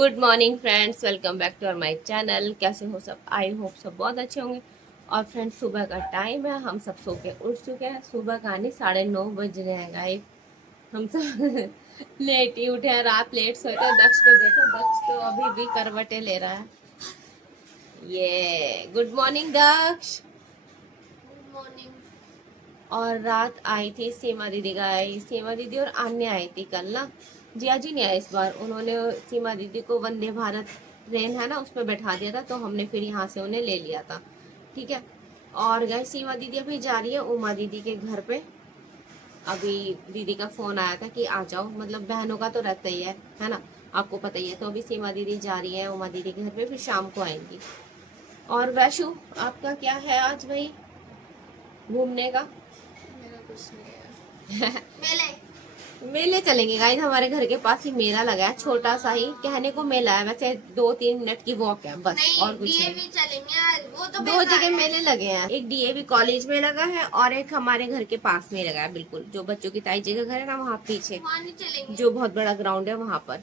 Good morning friends, welcome back to our my channel. कैसे हो सब? आई होप सब बहुत अच्छे होंगे। और फ्रेंड्स, सुबह का टाइम है, हम सब सो के उठ चुके हैं। सुबह का नहीं 9:30 बज रहे हैं गाइस। हम सब लेट ही उठे हैं, रात लेट सोए थे। दक्ष को देखो, दक्ष तो अभी भी करवटें ले रहा है। ये good morning Daksh. Good morning. और रात आई थी सीमा दीदी गाइस, सीमा दीदी और अन्य आई थी कल ना। जिया जी नहीं आए इस बार। उन्होंने सीमा दीदी को वंदे भारत ट्रेन है ना, उसमें बैठा दिया था, तो हमने फिर यहाँ से उन्हें ले लिया था। ठीक है। और गाइस, सीमा दीदी अभी जा रही है उमा दीदी के घर पे। अभी दीदी का फोन आया था कि आ जाओ, मतलब बहनों का तो रहता ही है ना, आपको पता ही है। तो अभी सीमा दीदी जा रही है उमा दीदी के घर पे, फिर शाम को आएंगी। और वैशु, आपका क्या है आज भाई घूमने का? मेरा कुछ नहीं है। मेले मेले चलेंगे गाइस, हमारे घर के पास ही मेला लगा है, छोटा सा ही कहने को मेला है, वैसे 2-3 मिनट की वॉक है बस, नहीं, और कुछ नहीं। डीएवी चलेंगे यार, वो तो दो जगह मेले लगे हैं, एक डीएवी कॉलेज में लगा है और एक हमारे घर के पास में लगा है, बिल्कुल जो बच्चों की ताई जी का घर है ना, वहाँ पीछे वहाँ नहीं चलेंगे, जो बहुत बड़ा ग्राउंड है वहाँ पर।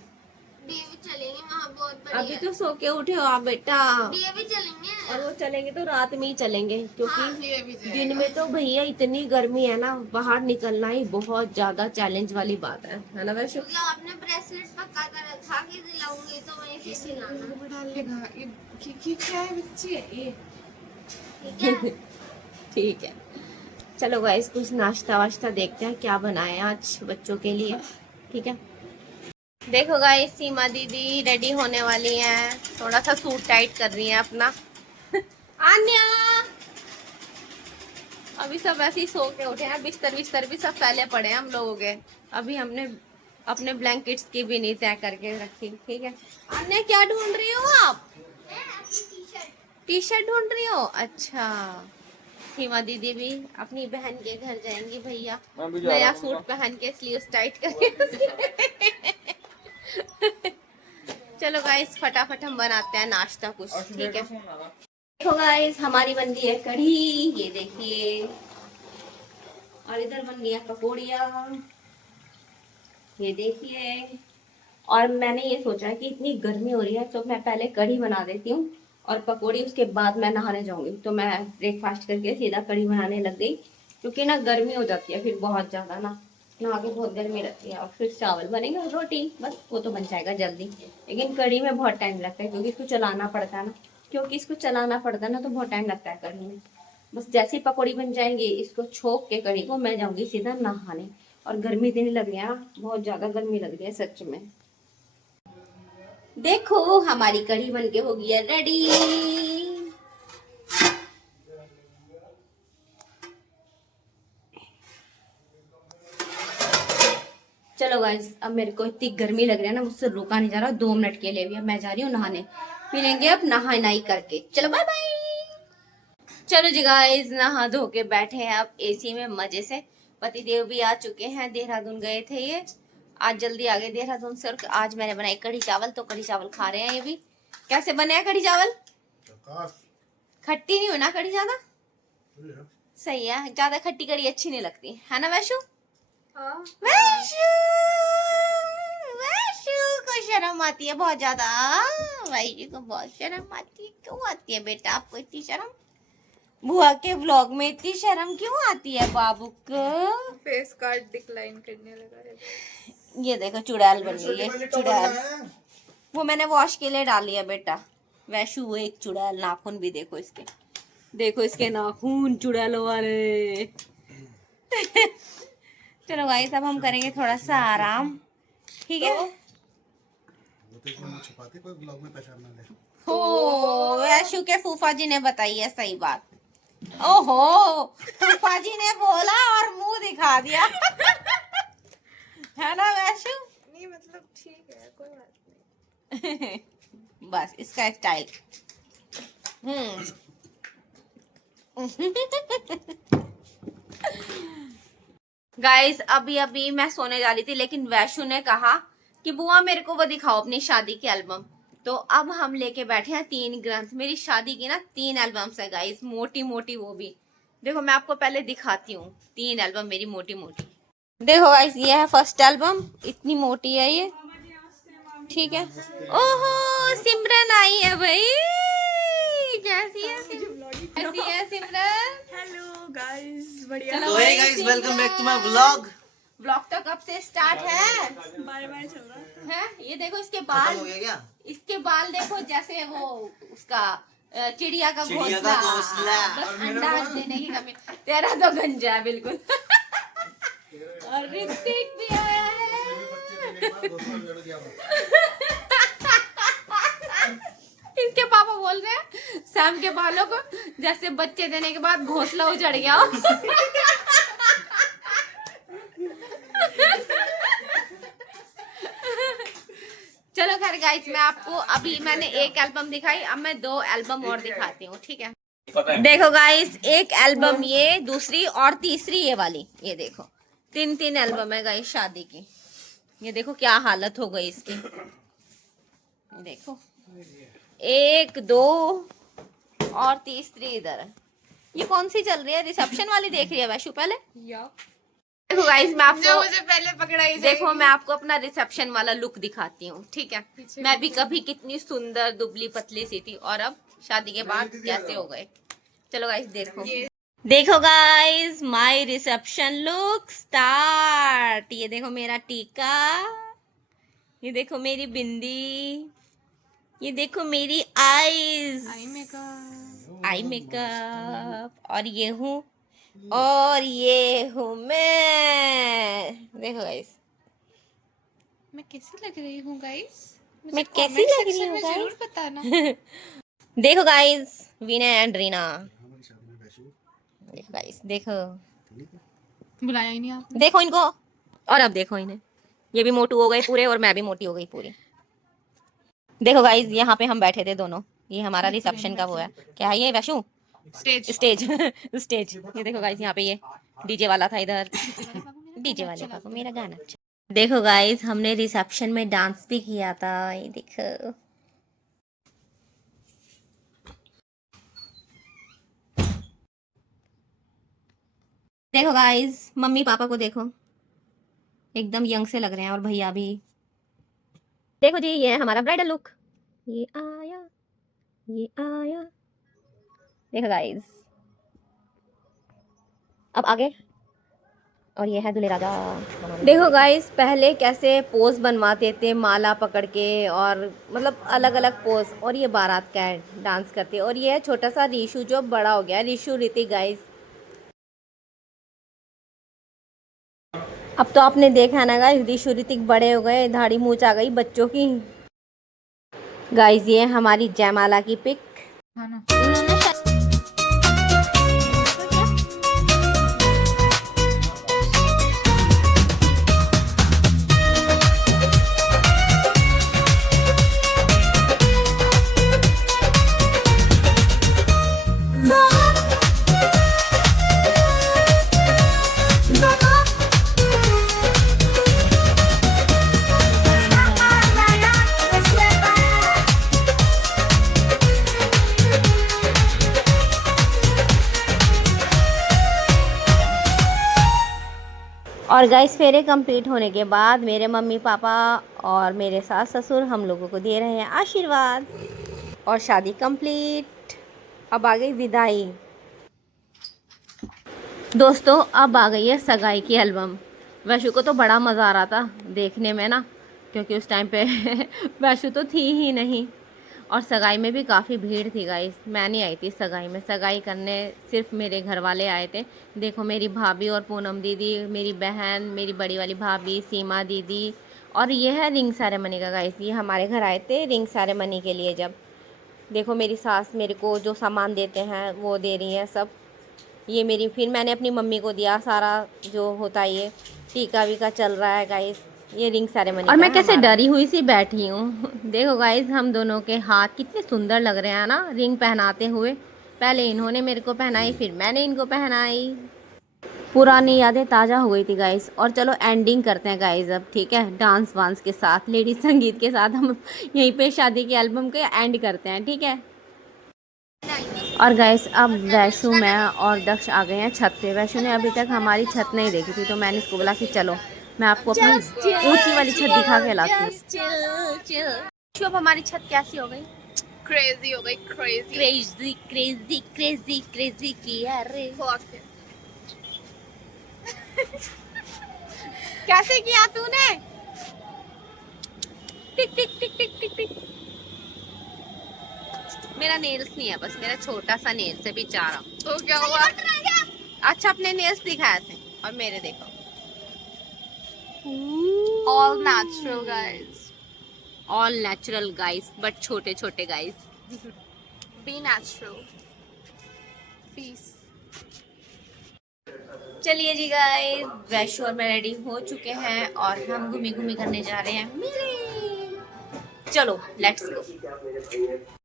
डीएवी चलेंगे, वहाँ बहुत बढ़िया अभी है। तो सो के उठे हो आप बेटा। डीएवी चलेंगे और वो चलेंगे तो रात में ही चलेंगे, हाँ, क्योंकि दिन में तो भैया इतनी गर्मी है ना, बाहर निकलना ही बहुत ज्यादा चैलेंज वाली बात है ना वैसे। क्योंकि आपने ब्रेसलेट पक्का कर रखा कि दिलाऊंगी तो वहीं से दिलाना। डालेगा ये क्या है बच्चे ये? ठीक है। ठीक है, चलो गाइस, कुछ नाश्ता वाश्ता देखते हैं क्या बनाए आज बच्चों के लिए। ठीक है। देखो गाइस, सीमा दीदी रेडी होने वाली हैं, थोड़ा सा सूट टाइट कर रही हैं अपना। आन्या, अभी सब ऐसे ही सो के उठे हैं, बिस्तर बिस्तर भी सब फैले पड़े हैं हम लोगों के। अभी हमने अपने ब्लैंकेट्स की भी नहीं तय करके रखी। ठीक है। आन्या, क्या ढूंढ रही हो आप? टी शर्ट ढूंढ रही हो? अच्छा। सीमा दीदी भी अपनी बहन के घर जाएंगी भैया, नया सूट पहन के, स्लीव्स टाइट करके। चलो गाइस, फटाफट हम बनाते हैं नाश्ता कुछ। ठीक है। देखो गाइस, हमारी बन गई है कढ़ी, ये देखिए। और इधर बन गई है पकौड़िया, ये देखिए। और मैंने ये सोचा कि इतनी गर्मी हो रही है तो मैं पहले कढ़ी बना देती हूँ और पकौड़ी उसके बाद मैं नहाने जाऊंगी। तो मैं ब्रेकफास्ट करके सीधा कढ़ी बनाने लग गई, क्योंकि ना गर्मी हो जाती है फिर बहुत ज्यादा ना, नहा के बहुत गर्मी लगती है। और फिर चावल बनेगा और रोटी, बस वो तो बन जाएगा जल्दी। लेकिन कढ़ी में बहुत टाइम लगता है, क्योंकि इसको चलाना पड़ता है ना, तो बहुत टाइम लगता है कढ़ी में। बस जैसी पकौड़ी बन जाएंगी, इसको छोक के कढ़ी को मैं जाऊंगी सीधा नहाने। और गर्मी दिन लग रही है ना, बहुत ज्यादा गर्मी लग रही है सच में। देखो, हमारी कढ़ी बनके हो गई है रेडी। चलो गाइस, अब मेरे को इतनी गर्मी लग रही है ना, मुझसे रुका नहीं जा रहा 2 मिनट के लिए भी। अब मैं जा रही हूँ नहाने, मिलेंगे अब नहाई करके। चलो बाय बाय। चलो जी गाइस, नहा धो के बैठे हैं अब एसी में मजे से। पति देव भी आ चुके हैं, देहरादून गए थे ये, आज जल्दी आ गए देहरादून से। और आज मैंने बनाई कढ़ी चावल, तो कढ़ी चावल खा रहे हैं ये भी। कैसे बने हैं कढ़ी चावल? खट्टी नहीं हो ना कढ़ी ज्यादा? सही है, ज्यादा खट्टी कढ़ी अच्छी नहीं लगती है ना वैशु? हाँ। वैशु, वैशु को शर्म आती है बहुत ज्यादा। वैशु को बहुत शर्म आती है। क्यों आती है बेटा आपको इतनी शर्म? बुआ के व्लॉग में इतनी शर्म क्यों आती है बाबू को? फेस कार्ड डिक्लाइन करने लगा है। ये देखो, चुड़ैल बन गई है, चुड़ैल। वो मैंने वॉश के लिए डाली है बेटा। वैशु वो एक चुड़ैल। नाखून भी देखो इसके, देखो इसके नाखून चुड़ैलों वाले। चलो गाइस, अब हम करेंगे थोड़ा सा आराम। ठीक है। हो, वैशु के फूफा जी ने बताई है सही बात। ओहो, फूफा जी ने बोला और मुंह दिखा दिया। है ना वैशु? नहीं मतलब ठीक है, कोई बात नहीं। बस इसका स्टाइल। गाइस, अभी अभी मैं सोने जा रही थी, लेकिन वैशु ने कहा कि बुआ मेरे को वो दिखाओ अपनी शादी की एल्बम। तो अब हम लेके बैठे हैं 3 ग्रंथ। मेरी शादी की ना 3 एल्बम्स है गाइस, मोटी मोटी। वो भी देखो, मैं आपको पहले दिखाती हूँ 3 एल्बम मेरी मोटी मोटी। देखो गाइस, ये है फर्स्ट एल्बम, इतनी मोटी है ये। ठीक है। ओहो सिमरन आई है भाई, कैसी है सिमरन? हेलो गाइस, बढ़िया। चलो तो hey guys, welcome back to my vlog. Blog तो कब से स्टार्ट है? बाय बाय चल रहा है। हैं? ये देखो इसके खत्म बाल, हो गया क्या? इसके बाल देखो जैसे वो उसका चिड़िया का चिड़िया का घोंसला, घोंसला। बस अंडा देने की कमी। तेरा तो गंजा है बिल्कुल। और ऋतिक भी आया है। इसके पापा बोल रहे हैं सैम के बालों को जैसे बच्चे देने के बाद घोंसला उजड़ गया हो। चलो खैर गाइस, मैं आपको अभी मैंने एक एल्बम दिखाई, अब मैं 2 एल्बम और दिखाती हूँ, ठीक है? देखो गाइस, एक एल्बम ये, दूसरी और तीसरी ये वाली, ये देखो 3 एल्बम है गाइस शादी की। ये देखो क्या हालत हो गई इसकी, देखो 1 2 और तीसरी इधर है। ये कौन सी चल रही है? रिसेप्शन वाली देख रही है वैशु पहले? देखो गाइस, मैं आपको मुझे पहले पकड़ाई देखो मैं आपको अपना रिसेप्शन वाला लुक दिखाती हूँ, ठीक है? मैं भी कभी कितनी सुंदर दुबली पतली सी थी और अब शादी के बाद कैसे हो गए। चलो गाइस देखो, देखो guys my reception look start. ये देखो मेरा टीका, ये देखो मेरी बिंदी, ये देखो मेरी आईज, आई मेकअप, और ये हूँ मैं। देखो गाइस मैं कैसी लग रही हूँ गाइस? मैं कैसी लग रही हूँ जरूर गाइस? बताना। देखो गाइस विनय एंड रीना, देखो गाइस, देखो बुलाया ही नहीं आपने। देखो इनको, और अब देखो इन्हें, ये भी मोटू हो गए पूरे और मैं भी मोटी हो गई पूरी। देखो गाइस यहाँ पे हम बैठे थे दोनों, ये हमारा रिसेप्शन का वो है, क्या है ये वैशु? Stage stage. स्टेज। ये देखो गाइस यहाँ पे ये डीजे वाला था इधर, डीजे वाले का को मेरा गाना अच्छा। देखो गाइस हमने रिसेप्शन में डांस भी किया था, ये देखो। देखो गाइस मम्मी पापा को देखो, एकदम यंग से लग रहे हैं, और भैया भी। देखो जी ये है हमारा ब्राइडल लुक, ये आया, ये आया। देखो गाइस अब आगे, और ये है दूल्हे राजा। देखो गाइस पहले कैसे पोज बनवाते थे माला पकड़ के, और मतलब अलग अलग पोज, और ये बारात का है डांस करते, और ये है छोटा सा रीशु जो बड़ा हो गया, रीशु ऋतिक। गाइस अब तो आपने देखा ना गाइस, रीशु ऋतिक बड़े हो गए, दाढ़ी मूंछ आ गई बच्चों की। गाइस ये हमारी जयमाला की पिक। और गाइस फेरे कंप्लीट होने के बाद मेरे मम्मी पापा और मेरे सास ससुर हम लोगों को दे रहे हैं आशीर्वाद, और शादी कंप्लीट। अब आ गई विदाई। दोस्तों अब आ गई है सगाई की एल्बम। वैशु को तो बड़ा मज़ा आ रहा था देखने में ना, क्योंकि उस टाइम पे वैशु तो थी ही नहीं, और सगाई में भी काफ़ी भीड़ थी गाइस। मैं नहीं आई थी सगाई में, सगाई करने सिर्फ मेरे घर वाले आए थे। देखो मेरी भाभी और पूनम दीदी, मेरी बहन, मेरी बड़ी वाली भाभी सीमा दीदी, और ये है रिंग सेरेमनी का गाइस। ये हमारे घर आए थे रिंग सेरेमनी के लिए। जब देखो मेरी सास मेरे को जो सामान देते हैं वो दे रही हैं सब। ये मेरी, फिर मैंने अपनी मम्मी को दिया सारा जो होता है, ये टीका वीका चल रहा है गाइस, ये रिंग सेरेमनी। और मैं कैसे डरी हुई सी बैठी हूँ। देखो गाइस हम दोनों के हाथ कितने सुंदर लग रहे हैं ना रिंग पहनाते हुए। पहले इन्होंने मेरे को पहनाई, फिर मैंने इनको पहनाई। पुरानी यादें ताज़ा हो गई थी गाइस। और चलो एंडिंग करते हैं गाइस अब, ठीक है? डांस वांस के साथ, लेडीज संगीत के साथ हम यहीं पे शादी के एल्बम के एंड करते हैं, ठीक है? और गाइस अब वैशु, मैं और दक्ष आ गए हैं छत पे। वैशु ने अभी तक हमारी छत नहीं देखी थी, तो मैंने इसको बोला कि चलो मैं आपको अपनी ऊंची वाली छत दिखा के लाती हूँ। अब हमारी छत कैसी हो गई? क्रेजी हो गई, crazy. Crazy crazy crazy crazy किया रे। कैसे किया तूने? टिक टिक टिक टिक टिक टिक। मेरा नेल्स नहीं है, बस मेरा छोटा सा नेल्स है बेचारा। तो क्या हुआ? अच्छा अपने नेल्स दिखाए थे और मेरे देखो। All natural guys, all natural guys but छोटे छोटे गाइस। B natural, piece. चलिए जी गाइस, वैशु और मैं रेडी हो चुके हैं और हम घूमी घूमी करने जा रहे हैं मेरे। चलो लेट्स गो।